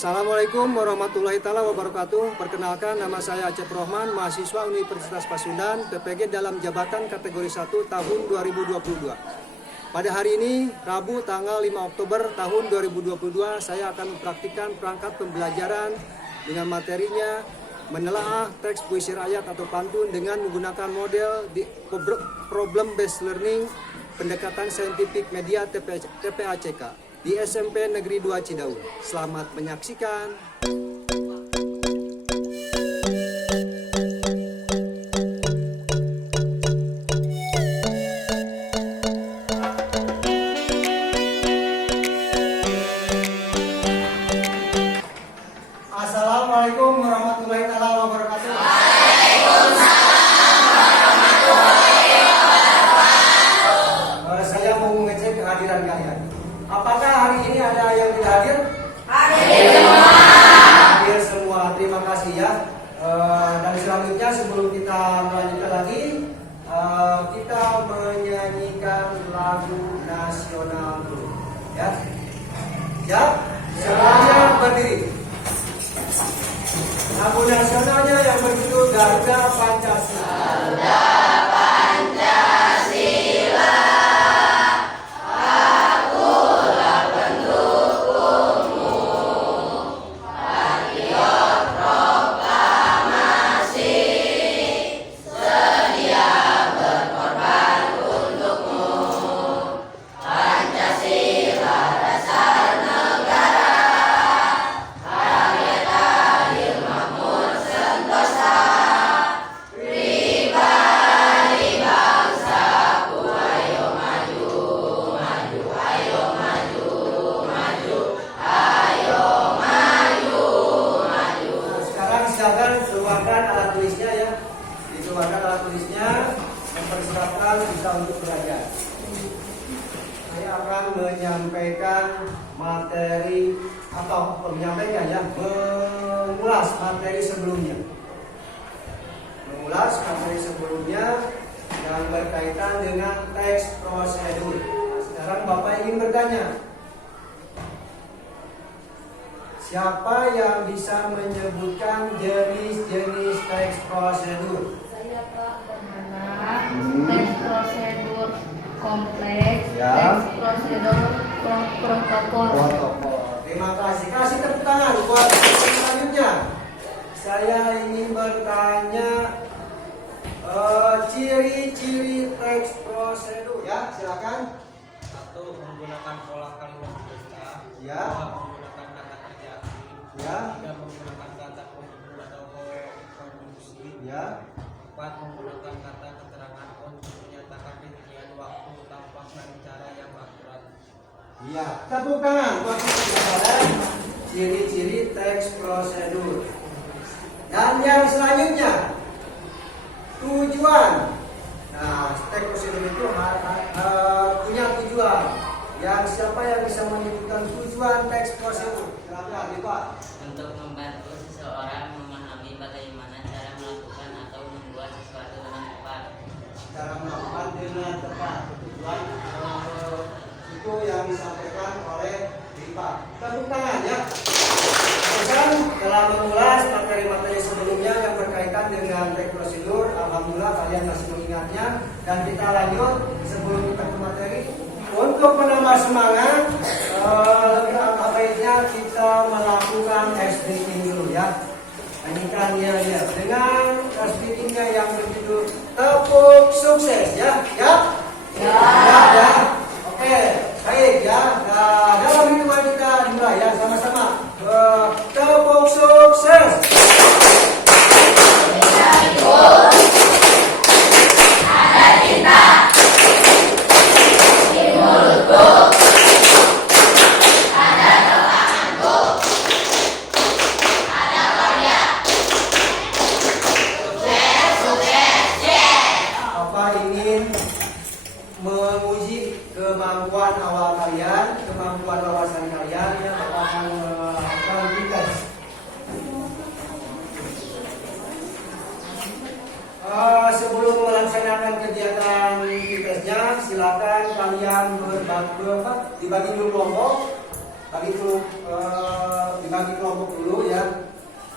Assalamualaikum warahmatullahi wabarakatuh. Perkenalkan, nama saya Acep Rohman, mahasiswa Universitas Pasundan, PPG dalam jabatan kategori 1 tahun 2022. Pada hari ini, Rabu tanggal 5 Oktober tahun 2022, saya akan mempraktikkan perangkat pembelajaran dengan materinya menelaah teks puisi rakyat atau pantun dengan menggunakan model di problem based learning pendekatan saintifik media TPACK di SMP Negeri 2 Cidahu. Selamat menyaksikan. Assalamualaikum warahmatullahi wabarakatuh. Saya mau mengecek kehadiran kalian. Apakah hari ini ada yang tidak hadir? Hadir semua. Hadir semua. Terima kasih ya. Dan selanjutnya sebelum kita melanjutkan lagi, kita menyanyikan lagu nasional dulu. Ya. Siap? Semuanya berdiri. Lagu nasionalnya yang berjudul Garuda Pancasila. Keluarkan alat tulisnya ya, dikeluarkan alat tulisnya, mempersiapkan kita untuk belajar. Saya akan menyampaikan materi atau menyampaikan ya, mengulas materi sebelumnya, yang berkaitan dengan teks prosedur. Sekarang Bapak ingin bertanya, siapa yang bisa menyebutkan jenis-jenis teks prosedur? Saya Pak Bernana. Teks prosedur kompleks, Ya. teks prosedur protokol. Terima kasih. Kasih tepuk tangan buat selanjutnya. Saya ingin bertanya ciri-ciri teks prosedur. Ya, silakan. Satu, menggunakan pola kalimat besar. Ya. Ya. Tiga, menggunakan kata penghubung atau konjungsi. Ya. 4, menggunakan kata keterangan untuk menyatakan rincian waktu tanpa cara yang akurat. Iya. Tepuk tangan buat saudara. Ciri-ciri teks prosedur. Dan yang selanjutnya, tujuan. Nah, teks prosedur itu punya tujuan. Yang siapa yang bisa menyebutkan tujuan teks prosedur? Silakan, Pak. Untuk membantu seseorang memahami bagaimana cara melakukan atau membuat sesuatu dengan tepat. Cara melakukan dengan tepat. Tujuan itu yang disampaikan oleh Pak. Tepuk tangan ya. Pesan telah mengulas materi-materi sebelumnya yang berkaitan dengan teks prosedur. Alhamdulillah kalian masih mengingatnya. Dan kita lanjut sebelum kita ke materi. Untuk menambah semangat, lebih baiknya kita melakukan SBT dulu ya. Nyanyikannya ya dengan SBT-nya yang berjudul Tepuk Sukses ya. Ya? Ya. Oke, baik ya. Nah, dalam hidupan kita dimulai ya sama-sama. Tepuk sukses. Menguji kemampuan awal kalian, kemampuan wawasan kalian yang akan melakukan tugas. Sebelum melaksanakan kegiatan tugasnya, silakan kalian dibagi dulu kelompok. dibagi kelompok dulu ya.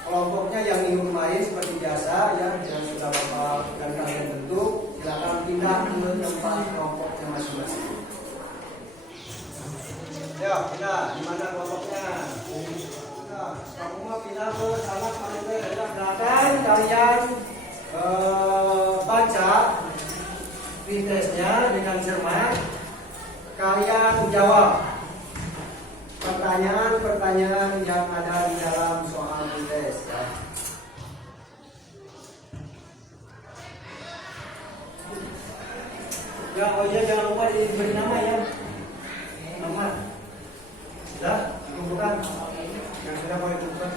Kelompoknya yang minggu kemarin seperti biasa ya, yang sudah Bapak dan kalian bentuk, silakan pindah ke tempat kelompoknya masing-masing. Ya, pindah. Di mana kelompoknya? Nah, kamu mau pindah ke sana paling ya. Silakan kalian baca testnya dengan cermat. Kalian jawab pertanyaan-pertanyaan yang ada di dalam soal tes ya. Ya, oh iya, jangan lupa diberi nama ya. Nama. Sudah? Kumpulkan. Yang sudah boleh kumpulkan.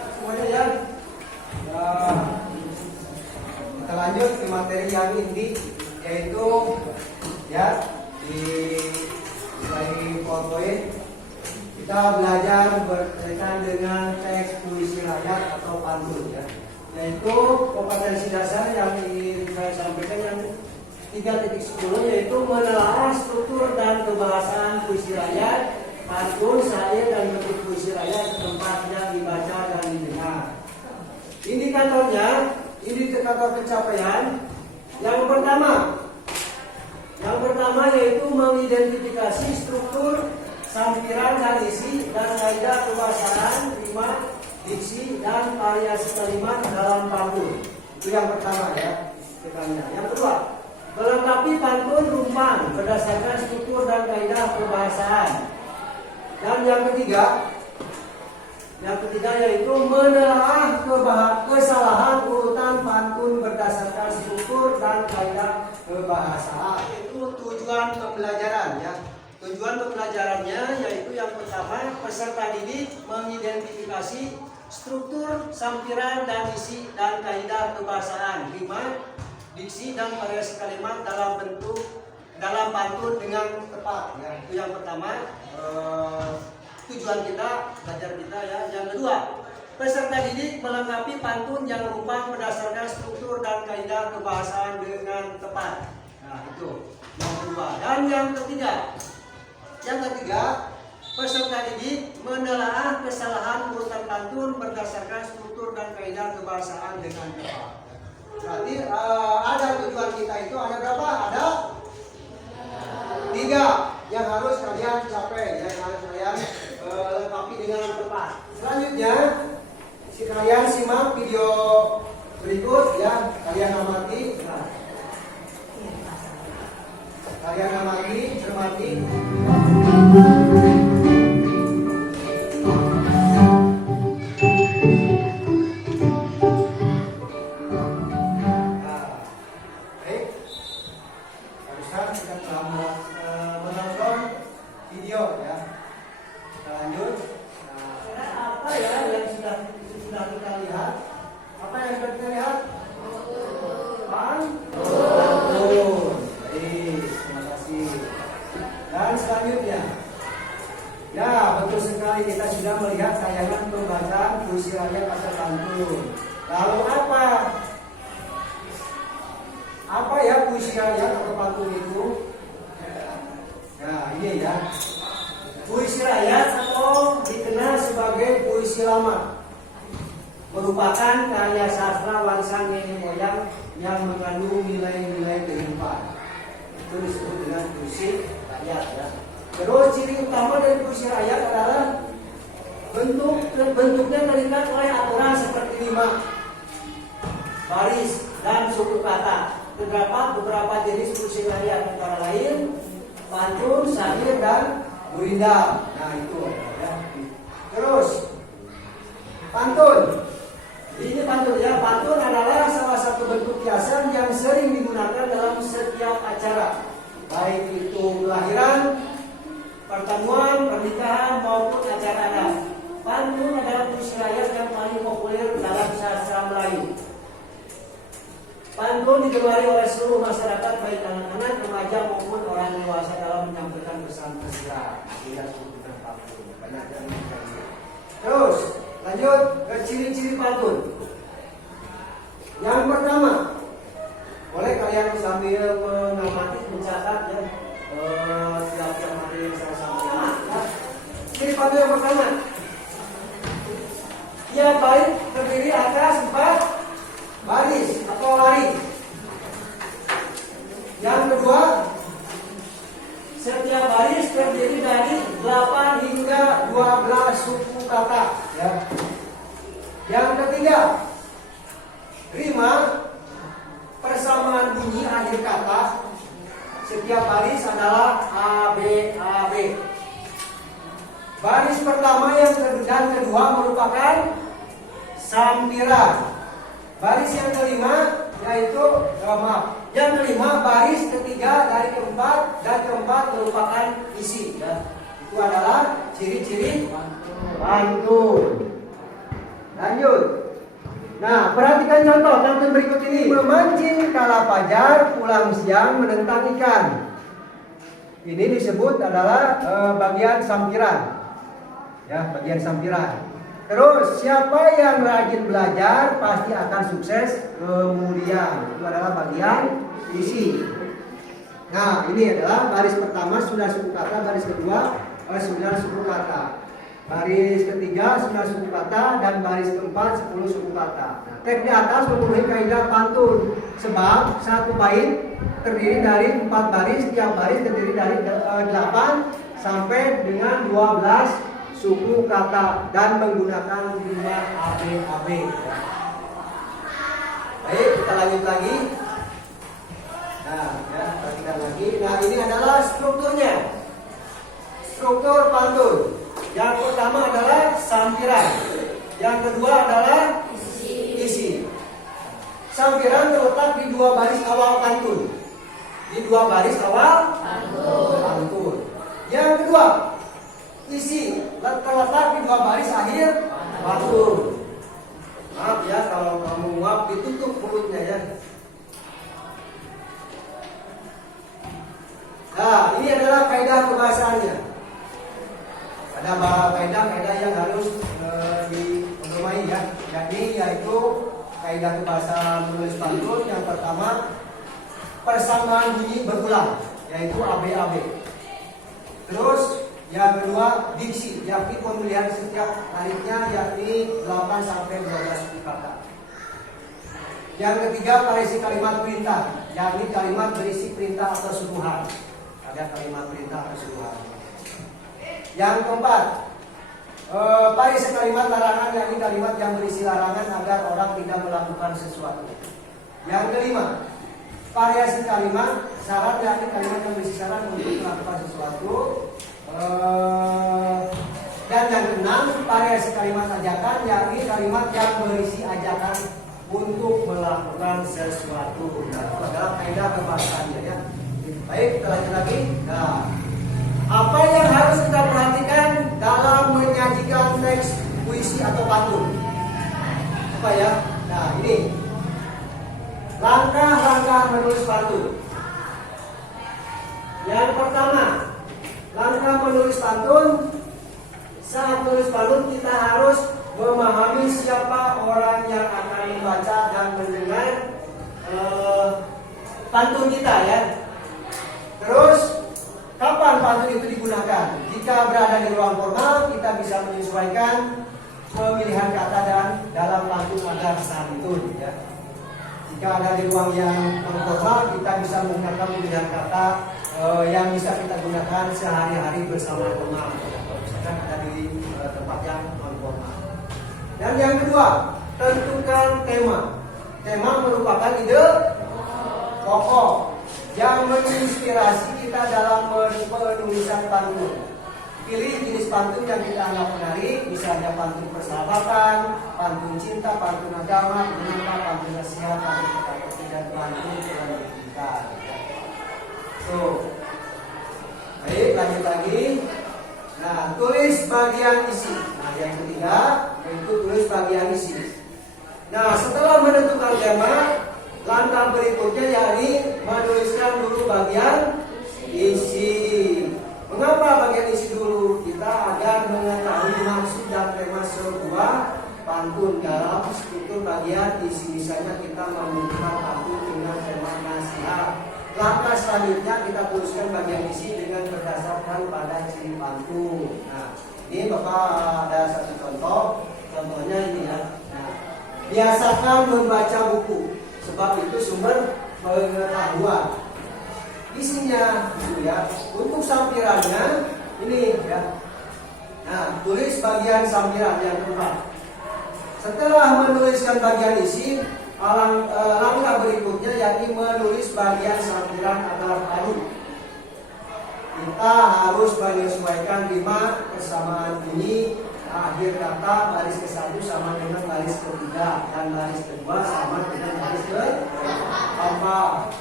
Semuanya ya. Kita lanjut ke materi yang inti, yaitu ya di slide PowerPoint kita belajar berkaitan dengan teks puisi rakyat atau pantun ya, yaitu kompetensi dasar yang ingin saya sampaikan yang 3.10, yaitu menelaah struktur dan kebahasaan puisi rakyat, pantun, syair dan bentuk puisi rakyat di tempat yang dibaca dan didengar. Indikator pencapaian yang pertama yaitu mengidentifikasi struktur, sampiran dan isi dan kaidah kebahasaan, rima, diksi dan variasi kalimat dalam pantun. Itu yang pertama ya. Yang kedua, melengkapi pantun rumpang berdasarkan struktur dan kaidah kebahasaan. Dan yang ketiga yaitu menelaah kesalahan urutan pantun berdasarkan struktur dan kaidah kebahasaan. Itu tujuan pembelajaran ya. Tujuan pembelajarannya yaitu yang pertama, peserta didik mengidentifikasi struktur, sampiran dan isi dan kaidah kebahasaan, rima, diksi dan variasi kalimat dalam pantun dengan tepat ya. Itu yang pertama. Tujuan kita, belajar kita ya. Yang kedua, peserta didik melengkapi pantun yang rumpang berdasarkan struktur dan kaidah kebahasaan dengan tepat. Nah, itu yang kedua. Dan yang ketiga, peserta didik menelaah kesalahan urutan pantun berdasarkan struktur dan kaidah kebahasaan dengan tepat. Berarti ada tujuan kita itu ada berapa? Ada 3 yang harus kalian capai, yang harus kalian lengkapi dengan tepat. Selanjutnya, kalian simak video berikut ya. Kalian amati, cermati. Kita sudah melihat tayangan pembacaan puisi rakyat atau pantun. Lalu apa ya puisi rakyat atau pantun itu? Nah, ini ya. Puisi rakyat atau dikenal sebagai puisi lama merupakan karya sastra warisan nenek moyang yang mengandung nilai-nilai kehidupan. Itu disebut dengan puisi rakyat ya. Terus ciri utama dari puisi rakyat adalah bentuknya terikat oleh aturan seperti rima, baris, dan suku kata. Terdapat beberapa jenis puisi rakyat antara lain pantun, syair, dan gurindam. Nah itu ya. Terus pantun. Ini pantun ya. Pantun adalah salah satu bentuk kiasan yang sering digunakan dalam setiap acara, baik itu kelahiran, pertemuan, pernikahan maupun acara adat. Pantun adalah puisi rakyat yang paling populer dalam sastra Melayu. Pantun digemari oleh seluruh masyarakat, baik anak-anak, remaja maupun orang dewasa dalam menyampaikan pesan tersirat. Tidak sebutkan pantun. Banyak yang terus lanjut ke ciri-ciri pantun. Yang pertama, boleh kalian sambil mengamati, mencatat ya, setiap materi yang saya sampaikan. Ya. Jadi pada yang pertama, tiap baris terdiri atas 4 baris atau lari. Yang kedua, setiap baris terdiri dari 8 hingga 12 suku kata. Ya. Yang ketiga, rima persamaan bunyi akhir kata. Setiap baris adalah A, B, A, B. Baris pertama dan kedua merupakan sampiran. Baris yang kelima yaitu yang kelima baris ketiga dari keempat dan keempat merupakan isi. Ya. Itu adalah ciri-ciri pantun. Lanjut. Nah, perhatikan contoh pantun berikut ini. Memancing kala fajar, pulang siang menentang ikan. Ini disebut adalah bagian sampiran. Ya, bagian sampiran. Terus, siapa yang rajin belajar pasti akan sukses kemudian. Itu adalah bagian isi. Nah, ini adalah baris pertama 9 suku kata, baris kedua 9 suku kata. Baris ketiga 9 suku kata dan baris keempat 10 suku kata. Nah, teks di atas memenuhi kaidah pantun sebab satu bait terdiri dari 4 baris, tiap baris terdiri dari 8 sampai dengan 12 suku kata dan menggunakan jumlah AB. Baik, kita lanjut lagi. Nah, ya, perhatikan lagi. Nah, ini adalah strukturnya. Struktur pantun. Yang pertama adalah sampiran. Yang kedua adalah isi. Sampiran terletak di 2 baris awal pantun. Di 2 baris awal pantun. Yang kedua, isi terletak di 2 baris akhir pantun. Maaf ya kalau kamu nguap ditutup mulutnya ya. Nah, ini adalah kaidah kebahasaannya. Ada kaidah-kaidah yang harus dipedomai ya. Yaitu kaidah kebahasaan menulis pantun. Yang pertama, persamaan bunyi berulang, yaitu ABAB. Terus yang kedua, diksi, yakni pemilihan setiap tariknya yakni 8 sampai 12 suku kata. Yang ketiga, variasi kalimat perintah, yakni kalimat berisi perintah atau suruhan. Ada kalimat perintah atau suruhan. Yang keempat, variasi kalimat larangan, yakni kalimat yang berisi larangan agar orang tidak melakukan sesuatu. Yang kelima, variasi kalimat syarat, yakni kalimat yang berisi syarat untuk melakukan sesuatu. Dan yang keenam, variasi kalimat ajakan, yakni kalimat yang berisi ajakan untuk melakukan sesuatu. Nah, itu adalah kaidah kebahasaannya ya. Baik, kita lanjut lagi. Nah, apa yang harus kita perhatikan dalam menyajikan teks puisi atau pantun? Apa ya? Nah, ini langkah-langkah menulis pantun. Yang pertama, langkah menulis pantun. Saat menulis pantun kita harus memahami siapa orang yang akan membaca dan mendengar pantun kita ya. Terus kapan pantun itu digunakan? Jika berada di ruang formal, kita bisa menyesuaikan pemilihan kata dan dalam pantun agar santun ya. Jika ada di ruang yang non formal, kita bisa menggunakan pemilihan kata yang bisa kita gunakan sehari-hari bersama teman. Misalkan ada di tempat yang non formal. Dan yang kedua, tentukan tema. Tema merupakan ide pokok yang menginspirasi kita dalam penulisan pantun. Pilih jenis pantun yang kita anggap menarik, misalnya pantun persahabatan, pantun cinta, pantun agama, pantun nasihat, pantun kata-kata dan pantun pendidikan. Baik, lanjut lagi. Nah, tulis bagian isi. Nah, yang ketiga yaitu tulis bagian isi. Nah, setelah menentukan tema, langkah berikutnya yakni menuliskan dulu bagian isi. Mengapa bagian isi dulu? Kita agar mengetahui maksud dan tema sebuah pantun dalam struktur bagian isi misalnya kita membutuhkan pantun dengan tema nasihat. Langkah selanjutnya kita tuliskan bagian isi dengan berdasarkan pada ciri pantun. Nah, ini Bapak ada satu contoh. Contohnya ini ya. Nah, biasakan membaca buku sebab itu sumber pengetahuan. Isinya itu ya. Untuk sampirannya ini ya. Nah, tulis bagian sampiran yang kedua. Setelah menuliskan bagian isi, langkah berikutnya yakni menulis bagian sampiran atau paru. Kita harus menyesuaikan rima kesamaan bunyi akhir kata baris ke-1 sama dengan baris ke-3 dan baris ke-2 sama dengan baris ke-4.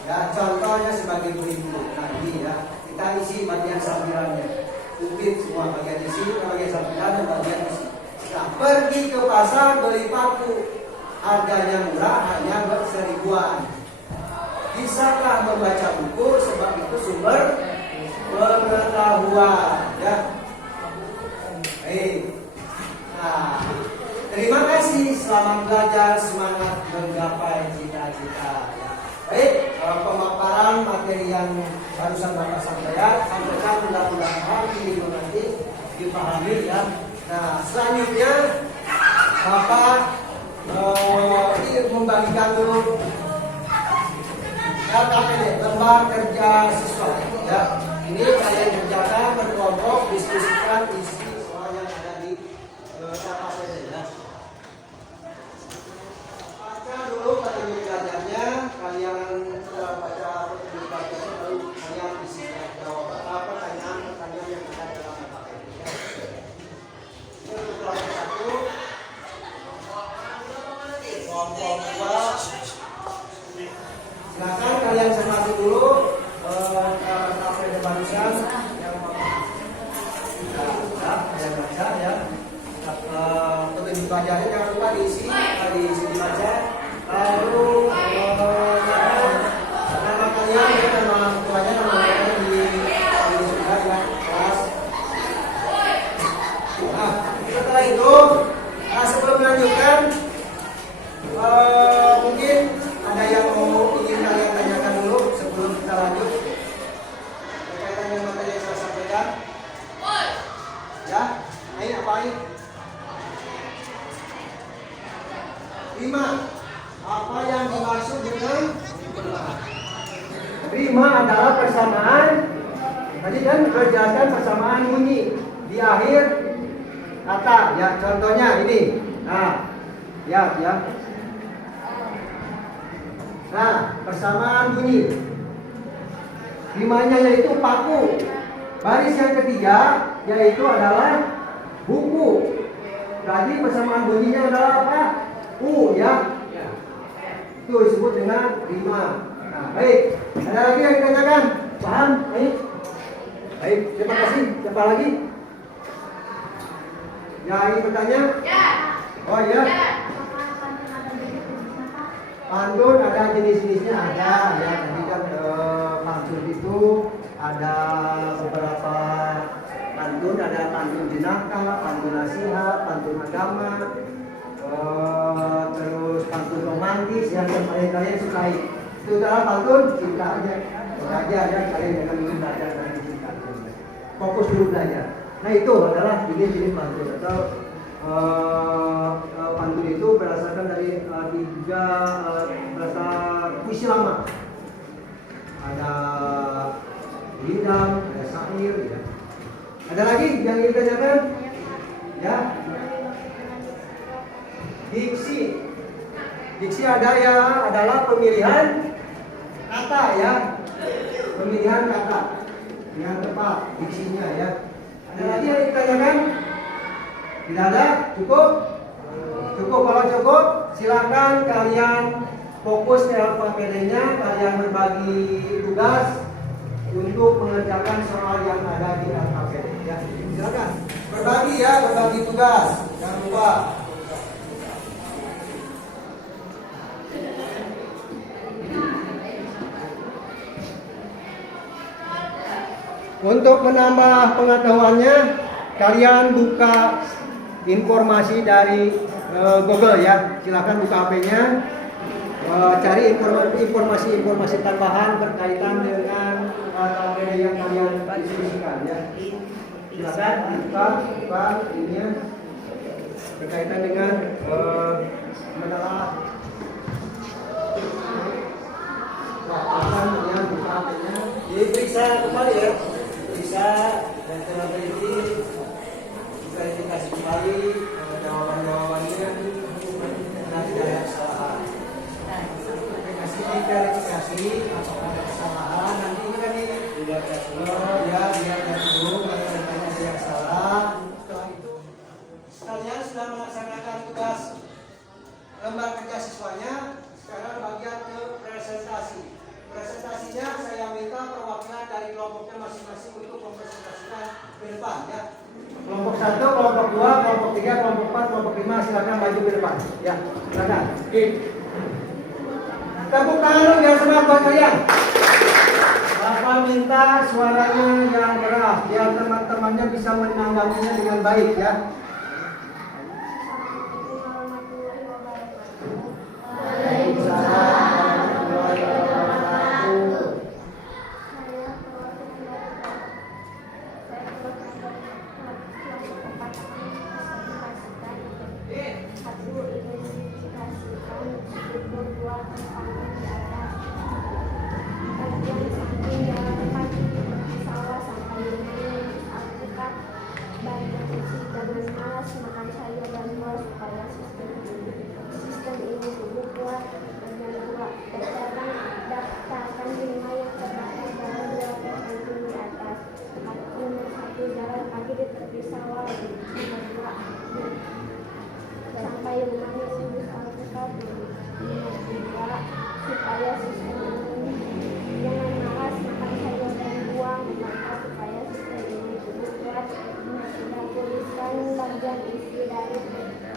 Ya, contohnya sebagai berikut. Nah, ini ya, kita isi bagian sampirannya. Kupit semua bagian isi, bagian sampiran dan bagian isi. Nah, pergi ke pasar beli paku, harganya murah, hanya ber-1000-an. Bisakah membaca buku sebab itu sumber pengetahuan ya. Baik. Nah, terima kasih, selamat belajar, semangat menggapai cita-cita ya. Baik, pemaparan materi yang barusan Bapak sampaikan mudah-mudahan ini nanti dipahami ya. Nah, selanjutnya Bapak ini membagikan dulu LKPD, lembar kerja siswa ya. Ini kalian kerjakan berkelompok, diskusikan isi soal yang ada di LKPD ya. Baca dulu materi belajarnya, kalian baca materi belajarnya lalu kalian isi jawab pertanyaan yang ada dalam LKPD ya. Ini untuk kelompok 1, kelompok 2. Silakan kalian cermati dulu LKPD barusan yang saya baca ya. Petunjuk belajarnya jangan lupa diisi dibaca. Lalu nama kalian ya, nama ketuanya, nama kalian di sudah ya kelas. Nah, setelah itu sebelum melanjutkan mungkin ada yang mau ingin kalian tanyakan dulu sebelum kita lanjut berkaitan dengan materi yang saya sampaikan. Ya, ini apa ini? Rima. Apa yang dimaksud dengan rima? Adalah persamaan. Tadi kan kerjakan persamaan bunyi di akhir kata. Ya, contohnya ini. Nah, ya. Nah, persamaan bunyi. Rimanya yaitu paku. Baris yang ketiga yaitu adalah buku. Jadi persamaan bunyinya adalah apa? U ya. Itu disebut dengan rima. Nah, baik. Ada lagi yang ditanyakan? Paham? Baik, terima kasih. Siapa lagi? Ya, ingin bertanya? Ya. Oh ya. Pantun ada jenis-jenisnya ada ya. Tadi kan pantun itu ada beberapa pantun, ada pantun jenaka, pantun nasihat, pantun agama, terus pantun romantis yang kalian sukai. Itu adalah pantun cinta aja ya, kalian jangan dulu belajar dari cinta. Fokus dulu belajar. Nah, itu adalah jenis-jenis pantun atau pantun itu berdasarkan dari tiga bahasa puisi lama. Ada lindam, ada syair ya. Ada lagi yang ingin ditanyakan? Ya. Diksi adalah pemilihan kata ya. Pemilihan kata yang tepat diksinya ya. Ada lagi yang ditanyakan? Tidak ada? Cukup? Cukup. Kalau cukup, silakan kalian fokus ke LKPD-nya, kalian berbagi tugas untuk mengerjakan soal yang ada di LKPD ya. Silakan berbagi tugas. Jangan lupa. Untuk menambah pengetahuannya, kalian buka informasi dari Google ya. Silakan buka HP-nya. Cari informasi tambahan berkaitan dengan materi yang kalian diskusikan ya. Silakan buka ininya berkaitan dengan masalah yang buka HP-nya. Diperiksa kembali ya. Bisa dan teliti verifikasi kembali jawaban-jawabannya karena tidak ada kesalahan. Verifikasi apakah ada kesalahan nanti ini kan ini tidak ya dulu kalau ada yang salah. Setelah itu kalian sudah melaksanakan tugas lembar kerja siswanya. Sekarang bagian ke presentasi. Presentasinya saya minta perwakilan dari kelompoknya masing-masing untuk mempresentasikan ke depan ya. Kelompok 1, kelompok 2, kelompok 3, kelompok 4, kelompok 5 silakan maju ke depan. Ya, silakan. Tepuk tangan dulu biar semangat buat kalian. Bapak minta suaranya yang keras biar teman-temannya bisa menanggapinya dengan baik ya. Sampai rumahnya sungguh alpukat supaya sistem ini jangan malas makan sayur dan buah, maka supaya sistem ini cukup kuat. Sudah tuliskan bagian isi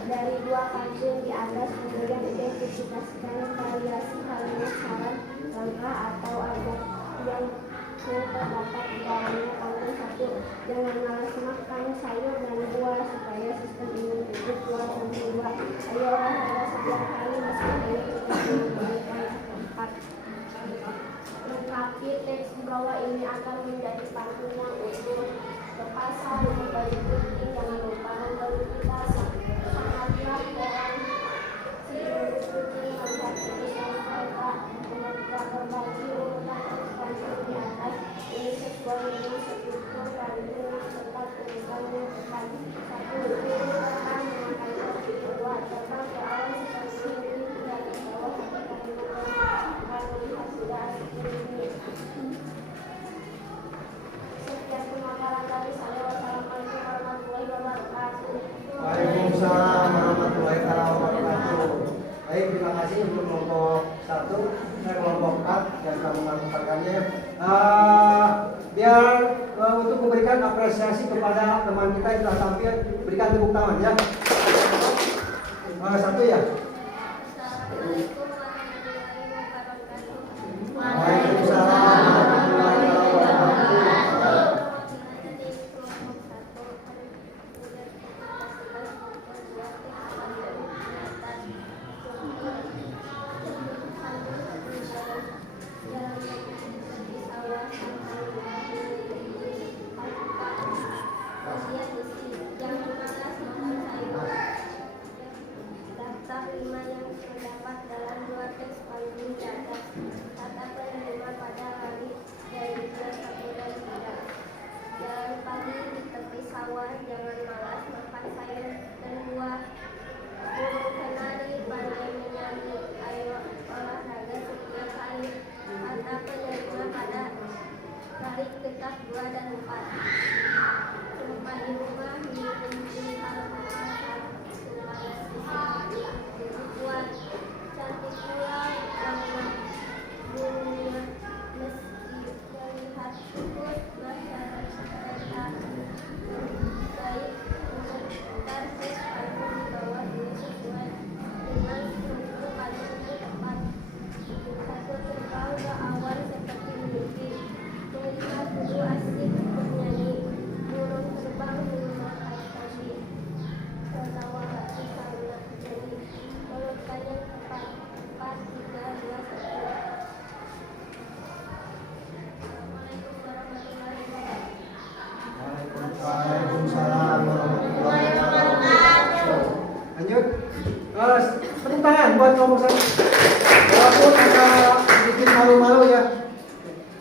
dari dua kantong di atas, kemudian identifikasikan variasi kalimat saran langkah atau ayat yang terdapat di dalamnya. Kantong 1, jangan malas makan sayur dan buah supaya sistem ini cukup kuat. Kantong 2, ayolah pada setiap kali meski hanya kita memberikan tempat. Lengkapi teks di bawah ini akan menjadi pantun yang utuh. Terpasang memberi penting, jangan lupa memberi kita sangatlah orang si induk penting melihat tulisan mereka ketika berbagi urutan ekspansi di atas ini sesuai dengan struktur pantun serta tulisannya tepat. 1. Pilih akan memakai topik. 2. Terbang ke awan seperti ini dari bawah ketika akan melihat sudah seperti ini. Sekian pemaparan dari saya. Wassalamualaikum warahmatullahi wabarakatuh. Waalaikumsalam warahmatullahi wabarakatuh. Baik, terima kasih untuk kelompok 1 dan kelompok 4 yang telah melakukannya. Biar untuk memberikan apresiasi kepada teman kita yang telah tampil, berikan tepuk tangan ya. 1 ya. Waalaikumsalam warahmatullahi wabarakatuh. Daftar 5 yang terdapat dalam 2 teks pantun di atas. Kata penerima pada hari dari 1 dan 3. Jalan pagi di tepi sawah, jangan malas makan sayur dan buah. Burung kenari pandai menyanyi, ayo olahraga setiap hari. Kata penerima pada tarik dekat 2 dan 4. Sumpah di rumah mengikuti hal-hal kuat, cantik pula warna dunia meski terlihat cukup masyarakat baik Lanjut. Tepuk tangan buat ngomong saya. Walaupun agak sedikit malu-malu ya.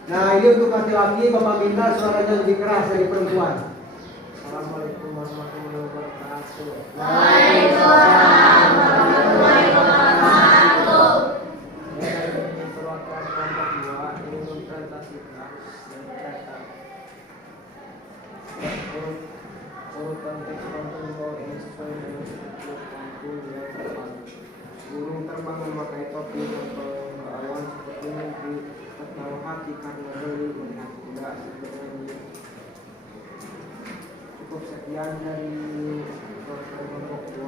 Nah, ini untuk laki-laki, Bapak minta suaranya lebih keras dari perempuan. Assalamualaikum warahmatullahi wabarakatuh. Waalaikumsalam warahmatullahi wabarakatuh. Perwakilan kelompok 2 ingin mempresentasikan yang tercatat. Urutan teks pantun bahwa ini sesuai dengan struktur pantun yang terbang. Burung terbang memakai topi atau awan seperti mimpi tertawa hati karena geli melihat kuda sebenarnya. Cukup sekian dari kelompok 2.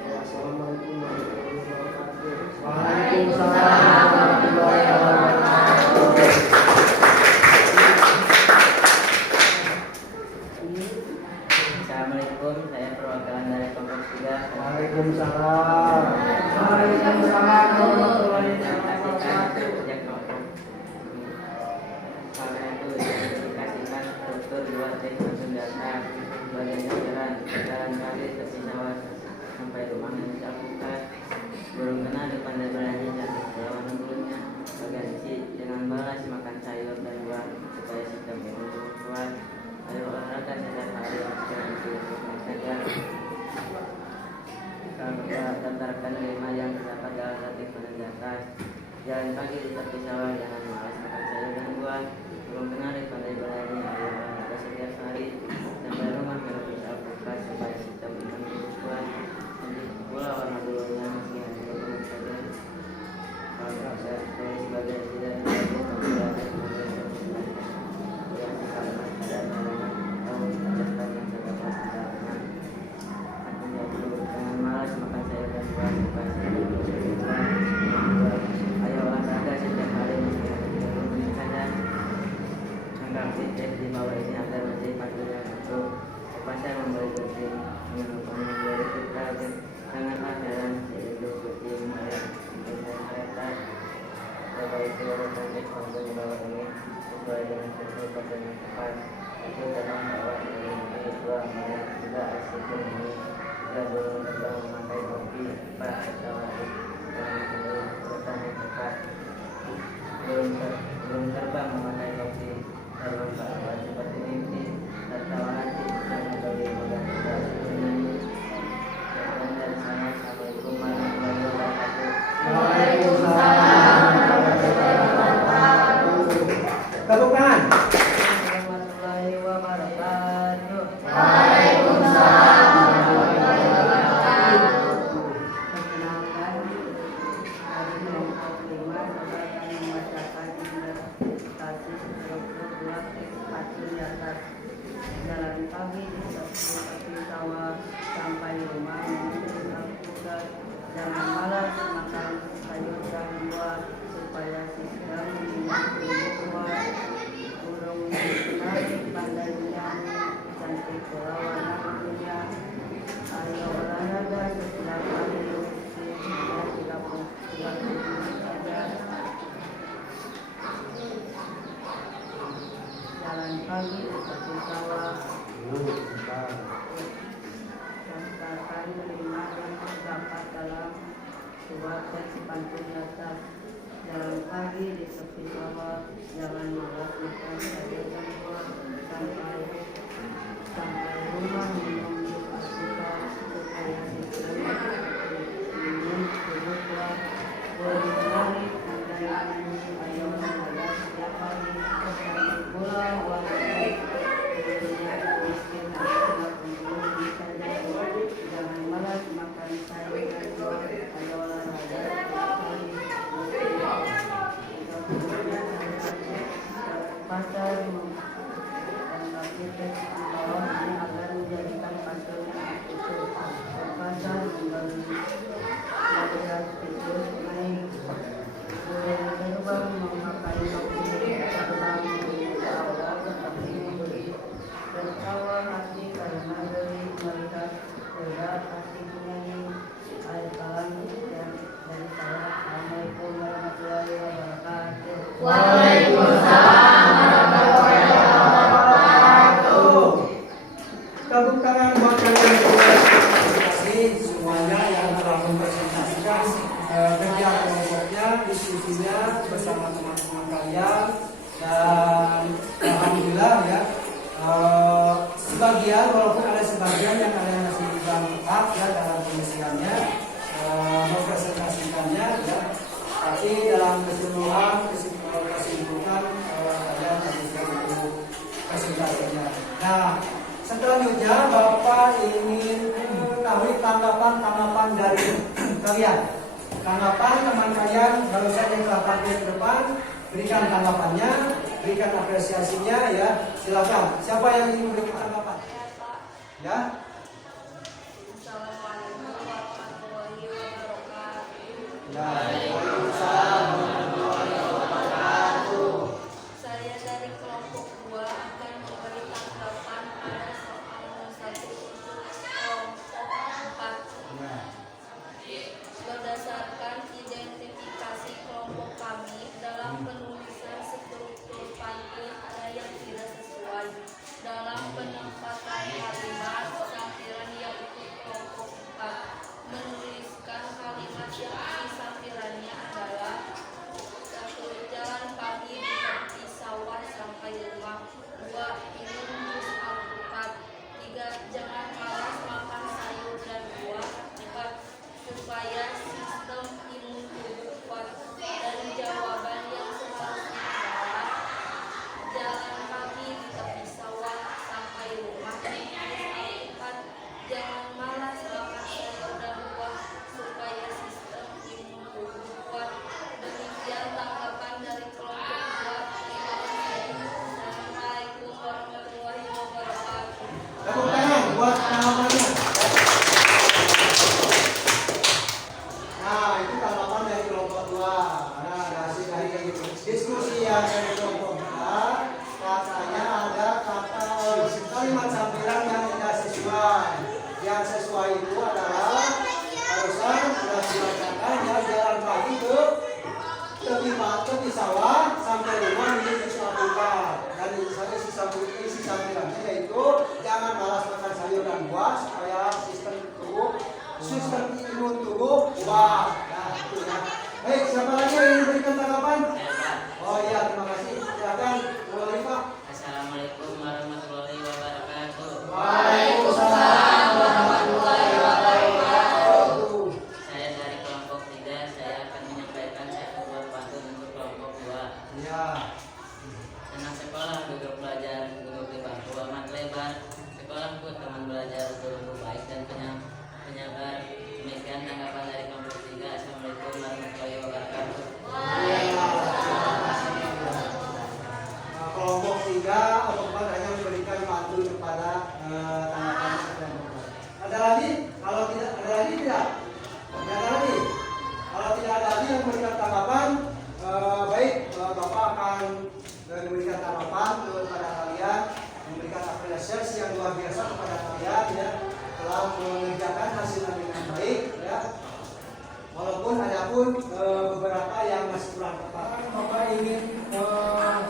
Wassalamualaikum warahmatullahi wabarakatuh. Waalaikumsalam warahmatullahi wabarakatuh. Assalamualaikum, saya perwakilan dari kelompok 3. Waalaikumsalam. Waalaikumsalam warahmatullahi Presentasikan kerja kelompok. Karena itu dikasihkan struktur 2 teks pantun dasar sebagai jalan kaki tepi sawah sampai rumah yang dilakukan. Burung kena di pandai berani jatuh ke lawan mulutnya. Bagian isi dengan balas makan sayur dan buah supaya sistem imun kuat. Ayo olahraga setiap hari masker itu saja. Kalau daftarkan 5 yang terdapat dalam latih pada di atas. Jalan pagi di tepi sawah, jangan malas makan sayur dan buah. Burung kena di pandai berani, ayo olahraga setiap hari sampai rumah kalau bisa buka supaya sistem imun kuat. Nanti pula warna bulunya masih hanya belum saja. Kalau saya tulis sebagai tidak yang sama dan tahu tentang yang terdapat di dalamnya. Aku jauh dengan malas makan sayur dan buah supaya sistem imun kuat. Ayo olahraga setiap hari meski hanya 30 menit saja. Anggap titik di bawah ini agar menjadi pantun yang masuk. Pasar membeli kucing, membeli kita janganlah heran yaitu kucing dengan kereta. Coba itu urutan teks pantun di bawah ini sesuai dengan struktur pantun yang tepat. Itu tenang bahwa ini dua banyak tidak asik ini dan belum terbang memakai topi pak atau adik dengan urutan yang tepat. Belum terbang memakai topi terbang ke awan seperti mimpi tertawa hati dan membeli mudah tidak menyanyi. Dan dari saya, Assalamualaikum warahmatullahi wabarakatuh. Waalaikumsalam warahmatullahi wabarakatuh. Tepuk tangan. Warahmatullahi wabarakatuh. Waalaikumsalam warahmatullahi wabarakatuh. Perkenalkan, dari kelompok 5 saya akan membacakan interpretasi struktur 2 teks pantun dasar. Jalan pagi di tepi sawah sampai rumah dilakukan. Jangan malas makan sayur dan buah supaya sistem imun kuat. Burung menarik pandai menyanyi cantik berwarna dunia. Ayo olahraga setiap hari meski hanya 30 menit saja. Jalan pagi di tepi sawah. Daftarkan 5 yang terdapat dalam 2 teks pantun dasar. Jalan pagi di tepi sawah, jangan malas makan sayur dan buah sampai rumah minum jus alpukat supaya sistem imun tubuh kuat. Burung menarik pandai menyanyi, ayo olahraga setiap hari. Nanti pula warna bulunya miskin hanya 30 menit saja. Jangan malas makan sayur dan buah, ayo olahraga setiap hari. Pasar dan bagi teks di bawah ini agar menjadikan diskusinya bersama teman-teman kalian dan alhamdulillah ya sebagian, walaupun ada sebagian yang kalian masih kurang tepat ya dalam pengisiannya, mempresentasikannya ya, tapi dalam keseluruhan kesimpulan kalian bisa untuk presentasinya. Nah, selanjutnya Bapak ingin mengetahui tanggapan dari kalian. Tanggapan teman kalian baru saja telah tampil ke depan, berikan tanggapannya, berikan apresiasinya ya. Silakan. Siapa yang ingin memberikan tanggapan? Ya. Assalamualaikum warahmatullahi wabarakatuh. Ya. Waalaikumsalam warahmatullahi wabarakatuh. Saya dari kelompok 2 akan memberi tanggapan pada soal nomor 1 untuk kelompok 4. Ya. Berdasarkan identifikasi kelompok kami dalam penulisan struktur pantun ada yang tidak sesuai dalam penempatan kalimat sampiran yaitu kelompok 4 menuliskan kalimat yang isi sampirannya adalah 1. Jalan pagi di tepi sawah sampai rumah. 2. Minum jus alpukat. 3. Jangan malas makan sayur dan buah. 4. Supaya sistem imun tubuh kuat. Dan jawaban yang seharusnya adalah jalan pagi di tepi sawah sampai rumah. 4. Jangan malas makan sayur dan buah supaya sistem imun tubuh kuat. Demikian tanggapan dari kelompok 2. Terima kasih. Assalamualaikum warahmatullahi wabarakatuh. Tepuk tangan buat tanggapannya. Nah, itu tanggapan dari kelompok 2. Nah, hasil dari diskusi yang dari kelompok 2, katanya ada kata kalimat sampiran yang tidak sesuai. Yang sesuai itu adalah barusan sudah dibacakan ya, jalan pagi ke tepi sawah sampai rumah minum jus alpukat. Dan isi sampirannya yaitu jangan malas makan sayur dan buah supaya sistem imun tubuh kuat. Nah, itu ya. Baik, siapa lagi yang ingin memberikan tanggapan? Oh iya, terima kasih. Silakan, boleh Pak. Assalamualaikum warahmatullahi wabarakatuh. Waalaikumsalam warahmatullahi wabarakatuh. Saya dari kelompok 3, saya akan menyampaikan satu buah pantun untuk kelompok 2. Ya. Anak sekolah duduk belajar, duduk di bangku amat lebar. Sekolahku teman belajar, guru baik dan penyabar. Demikian tanggapan dari kelompok 3. Assalamualaikum warahmatullahi wabarakatuh. Kelompok 3 otomatis hanya memberikan pantun kepada tanggapan kelompok 2. Ada lagi? Kalau tidak ada lagi tidak? Tidak ada lagi. Kalau tidak ada lagi yang memberikan tanggapan, baik Bapak akan memberikan tanggapan kepada kalian, memberikan apresiasi yang luar biasa kepada kalian ya, telah mengerjakan hasilnya dengan baik ya. Walaupun ada pun beberapa yang masih kurang tepat. Bapak ingin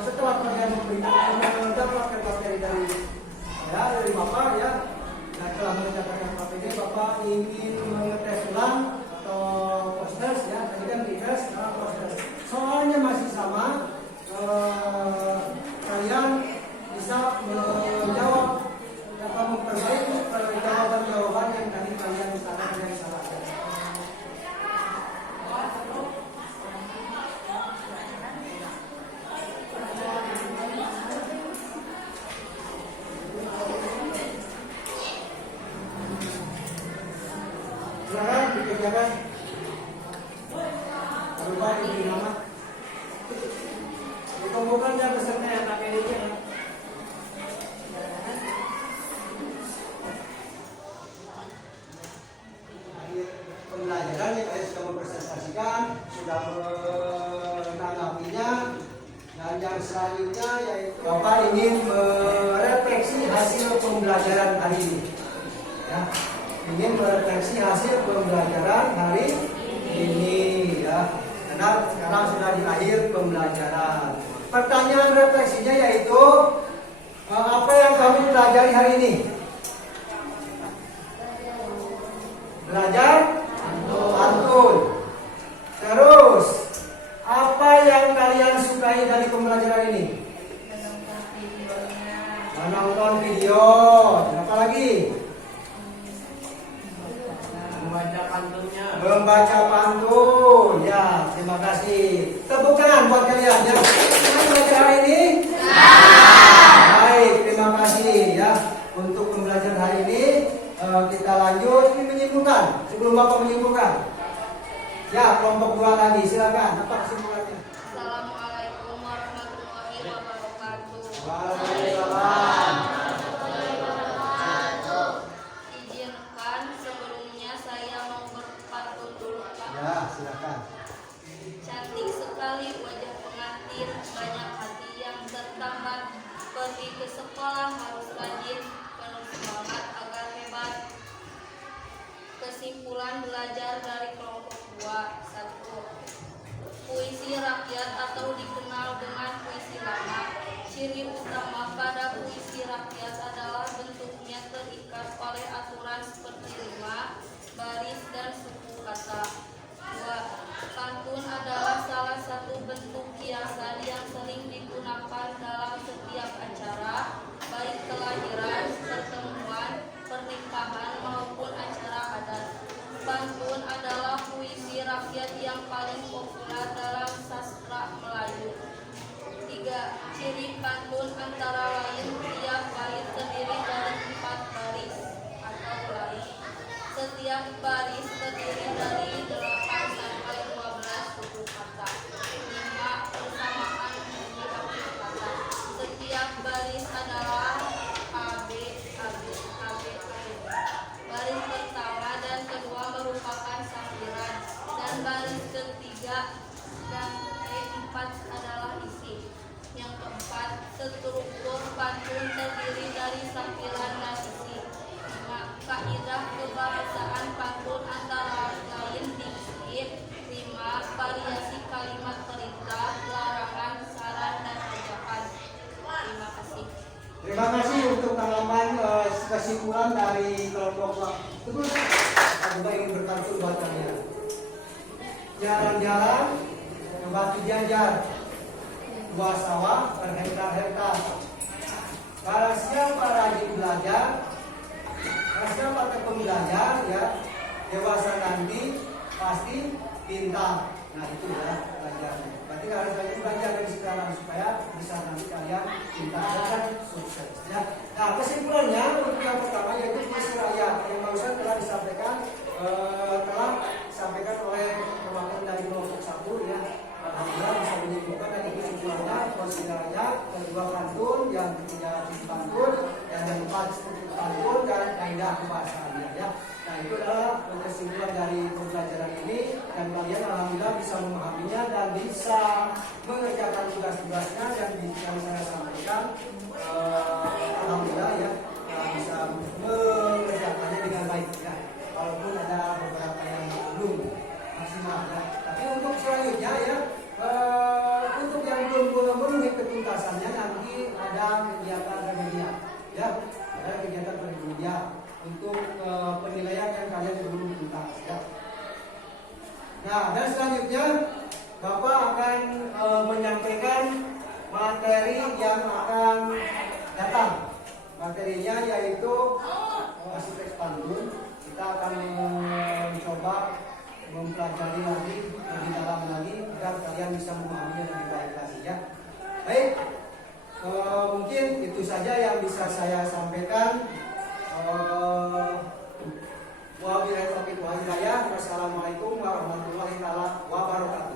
setelah kalian mendapatkan materi dari Bapak ya, dan telah mengerjakan materi, Bapak ingin mengetes ulang atau poster ya, tadi kan dites poster. Soalnya masih sama, kalian bisa menjawab atau memperbaiki jawaban-jawaban yang tadi kalian misalkan yang salah. Silakan dikerjakan. Lupa diberi nama. Dikumpulkan ya peserta yang pakai ini ya. Pembelajaran yang kalian sudah mempresentasikan, sudah menanggapinya, dan yang selanjutnya yaitu Bapak ingin merefleksi hasil pembelajaran hari ini. Ya, ingin merefleksi hasil pembelajaran hari ini ya. Karena sekarang sudah di akhir pembelajaran. Pertanyaan refleksinya yaitu apa yang kami pelajari hari ini? Belajar pantun. Terus membaca pantunnya. Membaca pantun. Ya, terima kasih. Tepuk tangan buat kalian ya. Senang belajar hari ini? Baik, terima kasih ya. Untuk pembelajaran hari ini kita lanjut ini menyimpulkan. Sebelum Bapak menyimpulkan. Ya, kelompok 2 lagi silakan. Apa kesimpulannya? Assalamualaikum warahmatullahi wabarakatuh. Waalaikumsalam. Izinkan sebelumnya saya mau berpantun dulu, Pak. Ya, silakan. Cantik sekali wajah pengantin, banyak hati yang tertambat. Pergi ke sekolah harus rajin, penuh semangat agar hebat. Kesimpulan belajar dari kelompok 2. 1. Puisi rakyat atau dikenal dengan puisi lama. Ciri utama pada puisi rakyat adalah bentuknya terikat oleh aturan seperti rima, baris, dan suku kata. 2. Pantun adalah salah satu bentuk kiasan yang sering digunakan dalam setiap acara, baik kelahiran, pertemuan, pernikahan, maupun acara adat. Pantun adalah puisi rakyat yang paling populer dalam sastra Melayu. 3. Ciri pantun antara lain tiap bait terdiri dari 4 baris atau baris. Setiap baris terdiri dari 8 sampai 12 suku kata. 5. Persamaan bunyi akhir kata. Setiap baris adalah AB, AB, AB, AB. Baris pertama dan kedua merupakan sampiran, dan baris ketiga dan keempat adalah isi. Yang keempat, struktur pantun terdiri dari sampiran dan isi. 5. Kaidah kebahasaan pantun antara lain diksi, rima, variasi kalimat perintah, larangan, saran, dan ajakan. Terima kasih. Terima kasih untuk tanggapan kesimpulan dari kelompok. Terus, aku ingin berpantun buat kalian. Jalan-jalan, membagi jajar, buah sawah berhektar-hektar. Barang siapa rajin belajar, barang siapa tekun belajar, ya, dewasa nanti pasti pintar. Nah itu ya pelajarannya. Berarti harus rajin belajar dari sekarang supaya bisa nanti kalian pintar dan sukses. Ya. Nah kesimpulannya untuk yang pertama yaitu puisi rakyat yang barusan telah disampaikan oleh perwakilan dari kelompok 1 ya. Alhamdulillah bisa menyimpulkan dari kesimpulannya puisi rakyat, kedua pantun, yang ketiga pantun, yang keempat pantun dan kaidah kebahasaannya ya. Nah itu adalah kesimpulan dari pembelajaran ini dan kalian alhamdulillah bisa memahaminya dan bisa mengerjakan tugas-tugasnya yang saya sampaikan. Alhamdulillah ya bisa mengerjakannya dengan baik ya. Walaupun ada beberapa yang belum maksimal ya. Tapi untuk selanjutnya ya untuk yang belum memenuhi ketuntasannya nanti ada kegiatan remedial ya. Ada kegiatan remedial untuk penilaian yang kalian belum tuntas ya. Nah dan selanjutnya Bapak akan menyampaikan materi yang akan datang. Materinya yaitu masih teks pantun. Kita akan mencoba mempelajari lagi lebih dalam lagi agar kalian bisa memahaminya lebih baik lagi ya. Baik, mungkin itu saja yang bisa saya sampaikan. Wabillahi taufiq wal hidayah. Wassalamualaikum warahmatullahi wabarakatuh.